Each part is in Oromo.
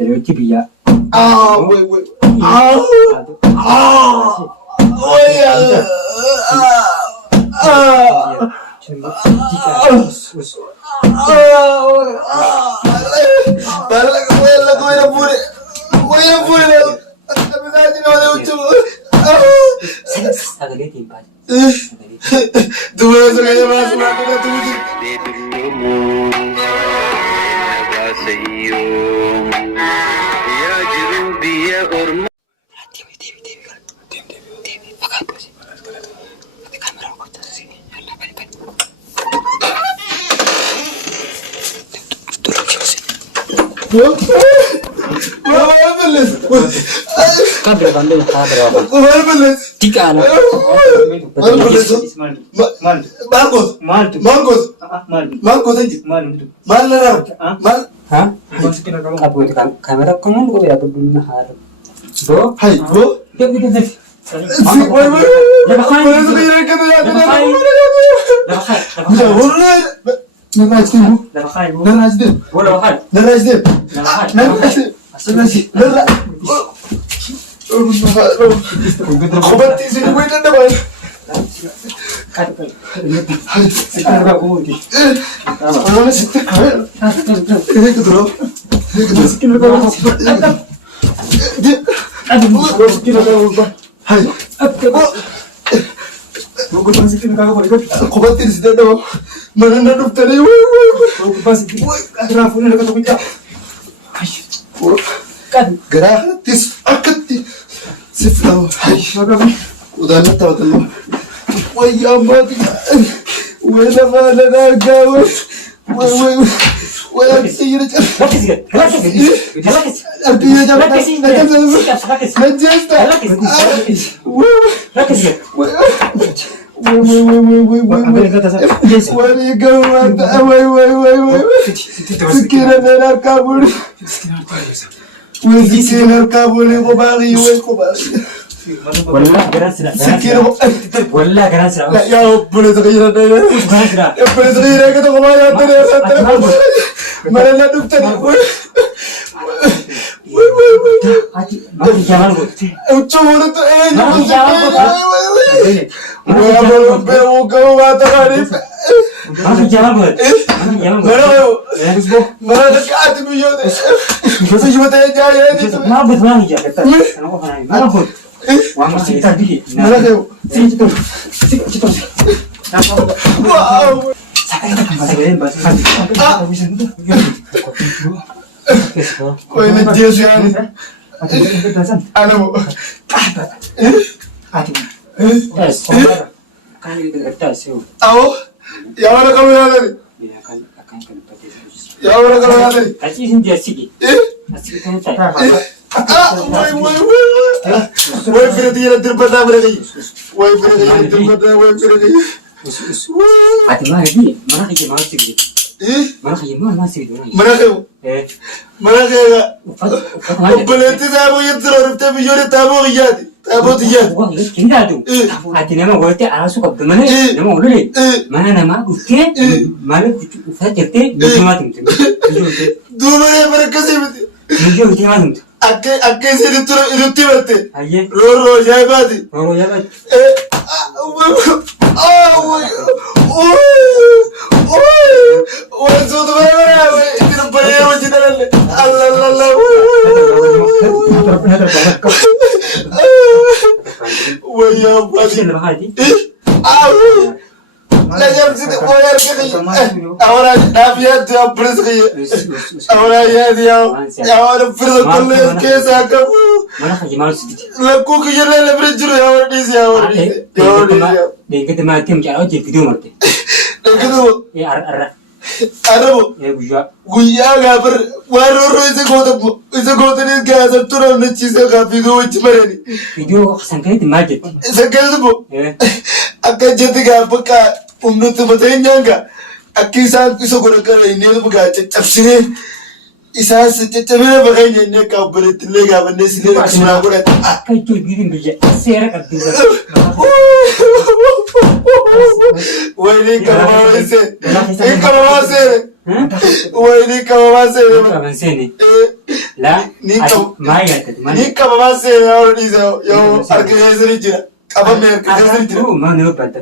Terus biya. Wait. Oh yeah. Kabel bandel kabel. Tiga anak. Kamera kamu juga ya berdua hari. Bro, Hai, bro. Gratis akati siflau. Udah tahu tuh. Wah ya mati. Wah mana gawe. Wah sih ini. Artinya jangan. Akke sini rutti batte. Roro jaibati. Lajam sini oyar kiri. Ahora Navidad tu apres kiri. Ahora ya dia. Ahora perlu kulle kesa kamu. Mana kaji malu sedikit. Laku kira lebre juru ahora di sini ahora. Kita mati macam apa? Video mati. Itu. Ya arah. Arabu. Ya buja. Guya gabar waroro ise kota ni gaza tura na chisa ka video chimare ni. Video sangkali di market. Sangkali tu. Akka jadi ga baka umnu tu matain janga. Akki sa iso gora kara ini tu baka chapsine. Isa se chapsine baka ne ka berit le ga bande sile sura gora. Kai tu birin bija. Sera ka dua. Wali kama ise. Kama ise. Wayni qabamaa seene. Qaban seene. Laa maa yaaddatu malee. Ni qabamaa seene yaa ol dhiisa yoo harka keessanii jira. Qabamee harka keessanii jira. Maa nama baata.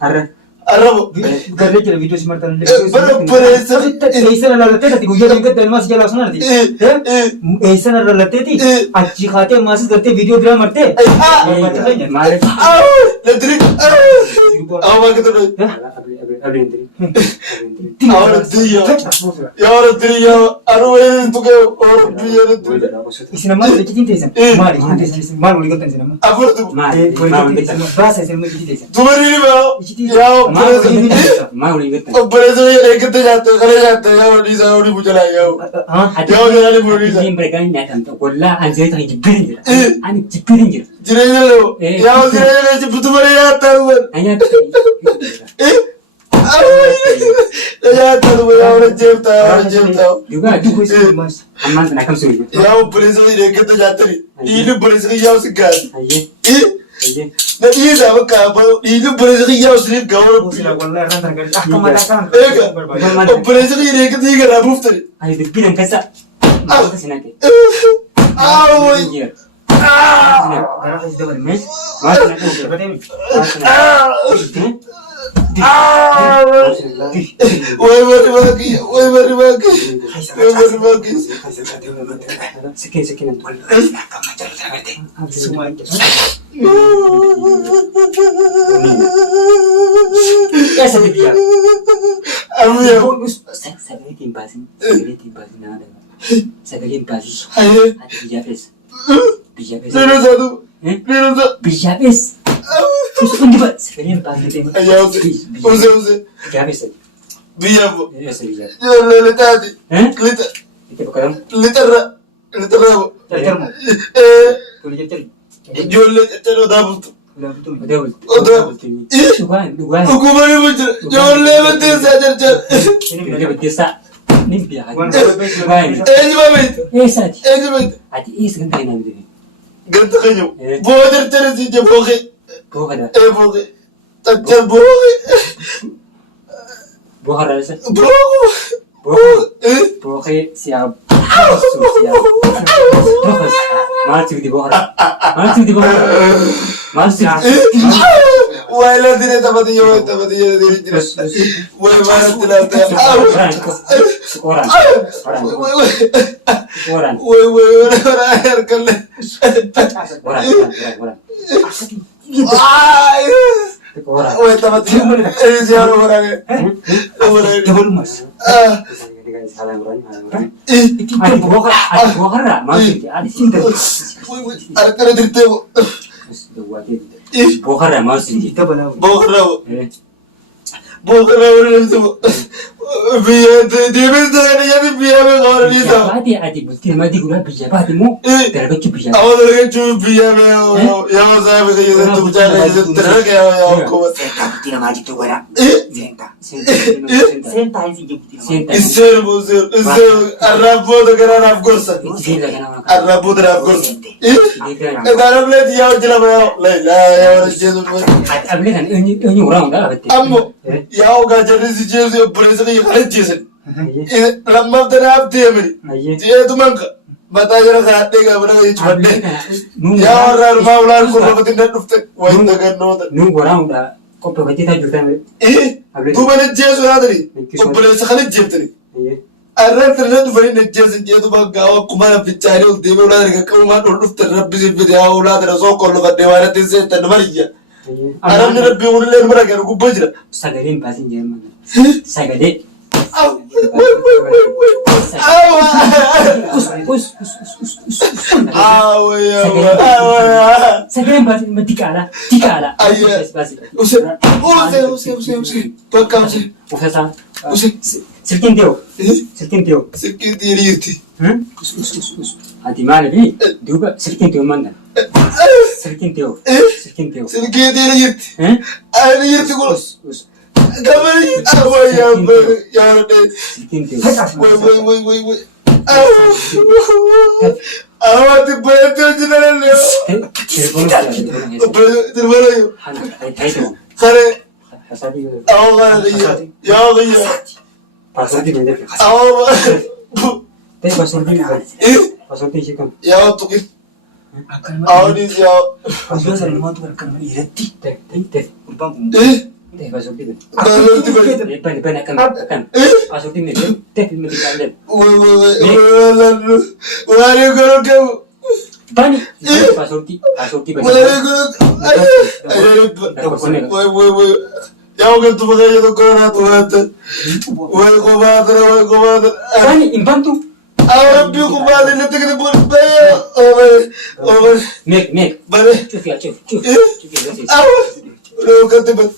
Har'a. Arrabo. Garee jira viidiyoo si martan. Bareessa. Eessana lalateeti guyyaa deemtee dalmaas jalaa sunaati. Eessana lalateeti achi kaatee maasis gartee viidiyoo biraa martee. Maaliif? Ledri. Awwa kitoo. Ahora diriya. Ahora diriya. Arween tuke ahora diriya ledri. Isin amma leekitiin teessan. Maali teessan maal walii galtan isin amma. Afurtu. Maali. Baasa isin amma leekitiin teessan. Tumari ni ba. Yaa maali gatan. Obboleessa eeggate jaatte kana jaatte yaa waliisa wali bujalaa yaa. Yaa jalaali buliisa. Isin beekan nyaatamta wallaa an zeeta jibbirin jira. Ani jibbirin jira. Jireenya loo. Yaa jireenya jibbitu malee yaattaa dhuman. Anyaata. Yaattaa dhuman yaa wala jeeftaa yaa wala jeeftaa. Dugaa dugaa ammaan sana kam suri. Yaa obboleessa eeggate jaattani. Dhiirri obboleessa yaa si gaasi. Ayyee. Na dhiisa bakka dhiirri obboleessa yaa si gaawwan. Wallahi kan targari akka mataa kan. Eega obboleessa eeggate garaa buuftani. Ayi dubbiin kasa. Akka sinake. Awway. Gara kasi dabar mes. Mas Way bari bagi. Sekian. Ya saya dia. Amuya. Saya timpasin ada. Saya timpasin. Aye. Ada bijapes. Nino satu. Bijapes. Terus undi pak. Saya timpasin. Ayo use. Bijapes. Biyabu. Ya saya bijapes. Lele tadi. Lita. Itu bukan. Litera. Termo. Boleh jadi. Jolle tero dabutu. Betul. Dugaan. Hukuman bujur. Jolle betul saja. Ini betul sa. Ini biar. Eni babet. Sati. Eni babet. Ati kan kain ambil ini. Ganta kanyo. Boder tere si je boge. Bukan ada. Boge. Tajal boge. Bukan ada sih. Boge. Bukan siap. Masuk di bawah. Masuk. Wala dire tabati yo dire. Wala mana tilata. Orang. Wala herkale. Orang. Ay. Orang. Wala tabati. Siapa orang? Double mas. Ada bukan lah. Masuk. Ada cinta. Arkana dirte. Bukan lah masuk. Double. Bokra itu. Biar dia bisa jadi biar orang itu. Adi betul mati gula bija pati mu. Terlalu cuci bija. Awal lagi cuma biar yang saya bisa jadi tu cara itu terlalu yang kau. Tidak maju tu bara. Senta ini. Isir Arab tu kerana Arab gorsa. Arab tu Arab gorsa. Arab le dia jelah le ya orang jesu. Abli kan ini orang dah betul. Ammo ya orang jadi si jesu berasa ni kalau jesu. Lama terap dia beri. Dia tu mangka. Mata jera khate ka bana ye chhadde. Ya orang maulan ko robati na dufte. Wai ta karno ta. Nu orang dah. Kau pergi tak juta ni? Tu mana jesu hadri. Kau berasa kali jesu. Arab terlihat tu beri jesu dia tu bang gawa kumana bicara ul dewa ulah mereka kumana ul terap bisip dia ulah terus okor lu kat dewa nanti se tanmariya. Arab ni Rabbi ulah le mereka aku bujra. Sagarin pasin Jerman. Sagade. Sagarin pasin matikala. Tikala. Use. Pakam se. Ufasa. Use. Sirkin teo. Sirkin diri. Adi mana bi? Duga sirkin teo mana? Sirkin teo. Sirkin diri. Ani yirti kulos. Kamari apa ya de. Sirkin teo. Woi. Awat betul jenalan le. Telepon yo. Hai tu. Kare. Hasadi. Awak ya. Pasoortii beekte. Ta'e pasoortii beekte. Pasoortii ishee kam? Yaa tuqi. Akkanuma. Awwanis yaa. Guyyaa sana namoota akkanuma dhiiratti. Ta'e Gurbaan kun. ta'e pasoortii beekte. Baalooti bari. Bani akkam. Pasoortii beekte. Ta'e filmi xiqqaan jedhu. Waan eegalu qabu. Bani pasoortii bani. Yaa galtu bakka tokko naa tuwaata. Wal qofaatara. Bani hin bantu. Rabbi kubaale natti gadi Meek. bare. Cufi. Akkatti bat.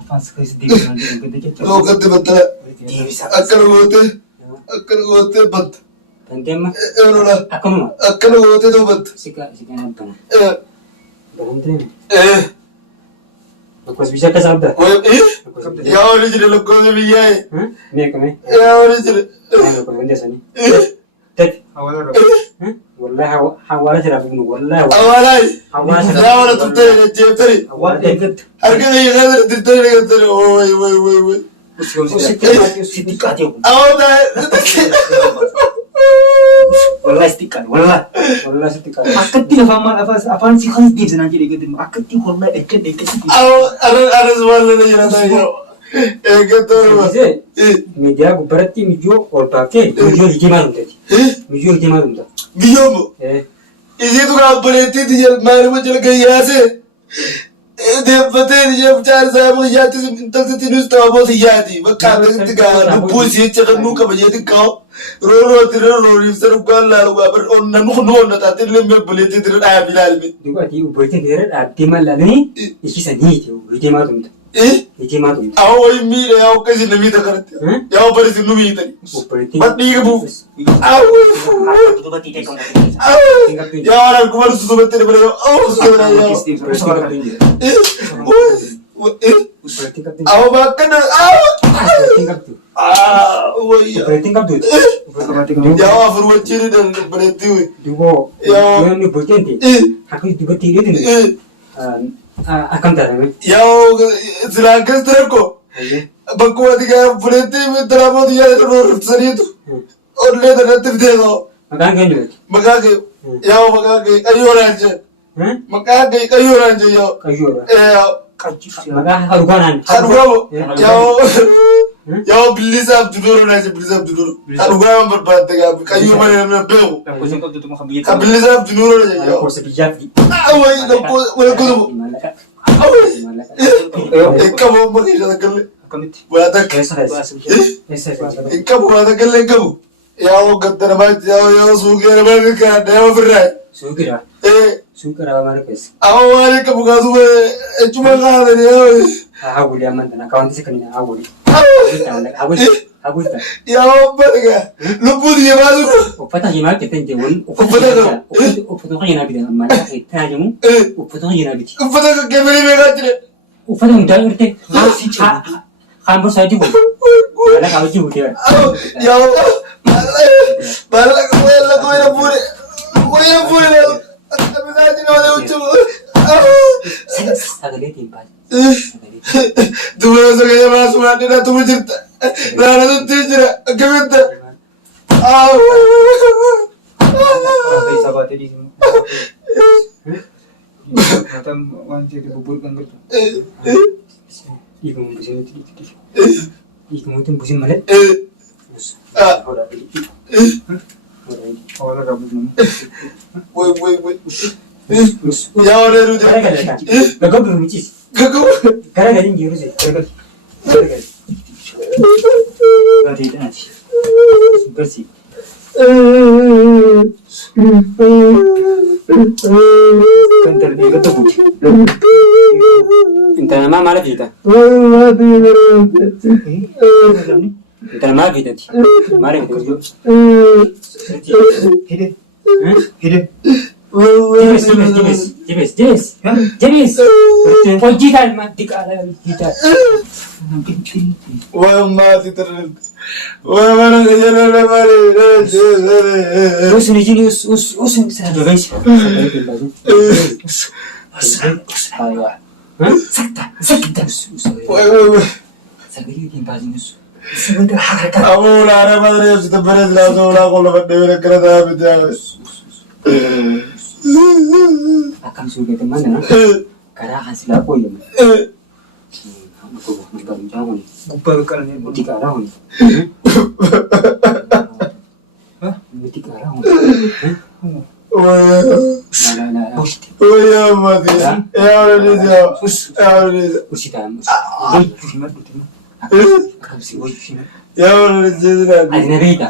Afaan sakayis deebisaa jiru gadi jecha. Akkatti battala. Deebisaa. Akkana gootee batta. Dandeemma. Eerola. Akkanuma. Akkana gootee too batta. Sigaa abbana. Dandeemma. Lakkoofsi biyya akka saabdaa. Yaa wali jira lakkoofsa biyyaa. Meeqame. Yaa wali jira. Lakkoofsi hundeessanii. Ta'e. Hawaala rabu. Wallahi hawaala jiraaf kun wallahi Awwaalaayi. hawaala Yaa wala tuttee jeeftari. Hawaala eeggatu. Harka biyya kana dirtee eegattari. Way. Sitti qaatee kun. Wallahi sitti qaatee. wallahi sitti qabu. Akkatti afaan si kan deebisanaa jedhee gadi akkatti wallahi dhaqqa. Anas maal jiraata yoo. Eeggattooruma. Miidiyaa gubbaratti miyyoo ol baaftee miyyoo hijimaa dhumteeti. Miyyoo hijimaa dhumta. Biyyoombo. Isiitu gaabbareettiiti maaluma jalga yaase. Deeffatee ijee jaarsaa biyyaattis intaltittiinus ta'amoo siyyaati. Bakka akkasitti gaa lubbuu isii caqannuu qaba jeetiin kaa'u. Roorootti rooriifsa dhugaan laalu gaafa namni kun onnataa illee meebbuleetti dira dhaabii laalme. Dhugaati obboleettiin dheeraa dhaabbee mallaalanii ishisanii hijimaa dhumta. Hijimaa dhumta. Awwa wayi miidha yaa akkasii na miidha kanatti. Yaa barreessin nu miidhani. Obboleettiin. Badhiiga buuf. Yaa waan arguma susubatti dabale yoo susubatti yaa. Awwa bakkana Obboleettiin qabdu. yaa afur wajjin dabaleetti. Duboo yoo inni obboleettiin akka dubbatti hidheetin akkam taatame. Yaa silaa akkas ture ko bakkuma xiqqaa buleetti daraamooti yaada roorrisaniitu ollee danatti fiteekoo. Maqaan keenya Maqaa kee qayyoolaan jee. Maqaa kee qayyoolaan jee yaa. Qayyoodha. Maqaa harugaanaan. Harugaamo yaa bilisaaf duduuraa jee bilisaaf duduuraa. Harugaama barbaadde gaafa qayyoo malee namni beeku. Kan bilisaaf duduuraa jee yaa. Lakkoofsa biyyaaf. Wayi wal gudumu. Eekkabu amma keessa takkalle. Waa takka. Eekkabu waa takkalle eekkabu. Yaa hoggatta namaatti yaa suuqii namaatti kan deema firraa. Suuqidha. Suuqidha maal keessa. Awwa waan eekkabu kaasuma ejjuma kaasanii yaa. Hawwii amantan akkaawwantii isa kanina hawwii. Hawwii. Yaa uffata gaa lubbuuti himaa jiru. Uffata himaa keessatti jechuun uffata kan biti amma itti hajamu uffata kan biti. Uffata kan kemerii beekaa jire. Uffata hundaa jirte kaan bosaa jiru. Maala qabu jiru ta'e. Yaa maalla wayna fuudhe bisaa jiru malee hojjetu. Sagalee deemaa. Dubara sagalee baasuu maaddeedhaa tuma jirta. Laala tutti jira akkamitti. Isa baatee dhiisuu. Waan jeetu bubbuur kan jirtu. Dhiiguma businutti dhiitti. Dhiigumutti busin malee. Hawaala rabu namu. Way. Yaa warreen nuti. Gaggabdu mucis. Gara gadiin jiru se. Gara. Gadi danaati. Garsi. Kan terbiye gata buti. Intana nama maala fiita. Intana maala fiitati. Maala fiitati. Hidde. Jibis. Hojii taal maatti qaala hojii taal. Waan maati tarreen. Waan mana gajaarra malee. Usun ijini usun sagalee. Sakta. Way. Sagalee ittiin baasin usu. Sebentar harga. Abu lara madre yo te beres la sola con lo que debe que da bidal. Akan sudah teman na. Kara hasil apa ya? Aku bukan jangan. Gubal kan ni. Buti kara hon. Hah? Buti kara hon. Oya. Nah. Oya mati. Ya ora dia. Ya ora dia. Usi tam. Simat betul. Akan si boy sini. Ya ora dia. Ada nabita.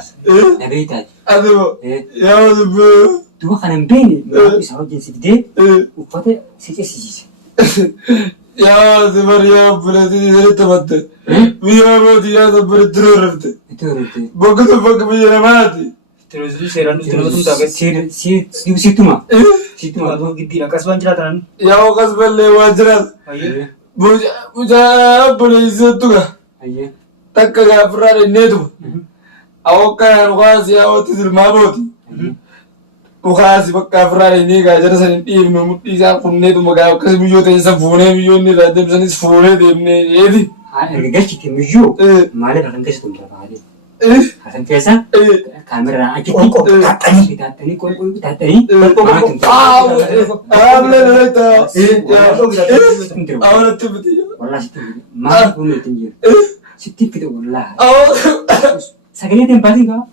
Nabita. Aduh. Ya ora. Dua kanan beni. Bisa hoji sidi. Upate siji. Ya Maria berarti dari tempat. Mia mati ya berterus. Itu. Begitu begitu mati. Terus seran terus tak Situ mah. situ aku gitu nak kasban ceratan. Ya okas belle wajrat. Ayo. Buja boleh itu ga. Aye. Takka ga frare nedu. Awoka wasi awati maboti. Ukasi bakka frare ni ga jara san tim no mutti sa kunne tu maga okas biyo te sa fone biyo ni radem san is fone demne edi. Erga kita muju. Malah akan kasih tuh berapa hari. Akan biasa. Kamera aja tatani kau tatani. Hable leta. Ahora te meti. Wallah situ. Mah pun itu dia. Situ kita wallah. Sakit tempat ini kau.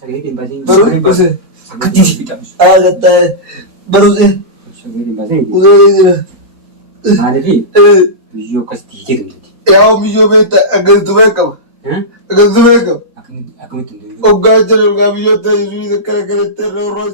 Sakit tempat ini. Baru bose. Kecil sih kita. Agata baru Sakit tempat ini. udah ini. Ada di. Video kas tiga tu. Ya mi yo beta agar tu bekam. Hah? Agar tu bekam. Aku itu. O gajer ga mi yo te ju de kare kare terror